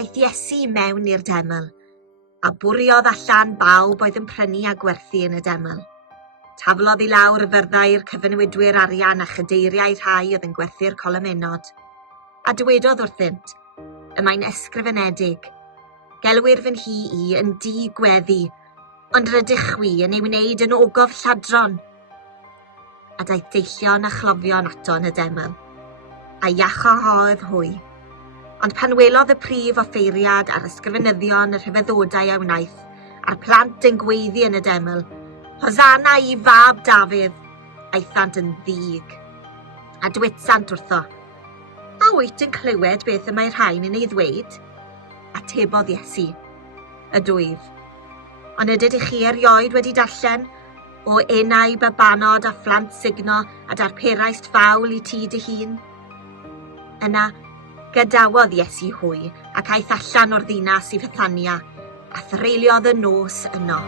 Aeth Iesu mewn i'r deml, a bwriodd allan bawb oedd yn prynu a gwerthu yn y deml. Taflodd I lawr y fyrddau'r cyfynwydwyr arian a chydeiriau rhai oedd yn gwerthu'r colomenod. A dywedodd wrthynt, y mae'n ysgrifenedig, gelwir fy nhi I yn di-gweddi, ond rydych chwi yn ei wneud yn ogof lladron. A daeth deillion a chlofion ato yn y deml, a iachohoedd hwy. Ond pan welodd y prif offeiriad a'r ysgrifenyddion y rhyfeddodau a wnaeth, a'r plant yn gweiddi yn y deml, Hosanna I fab Dafydd, aethant yn ddig. A dywetsant wrtho, a wyt yn clywed beth y mae rhain yn ei ddweud? Atebodd Iesu, y dwyf. Ond ydych chi erioed wedi darllen o enau babanod a phlant sugno a darperaist fawl I tŷ dy hun? Yna, gadawodd Iesu hwy ac aeth allan o'r ddinas I Fethania, a threuliodd y nos yno.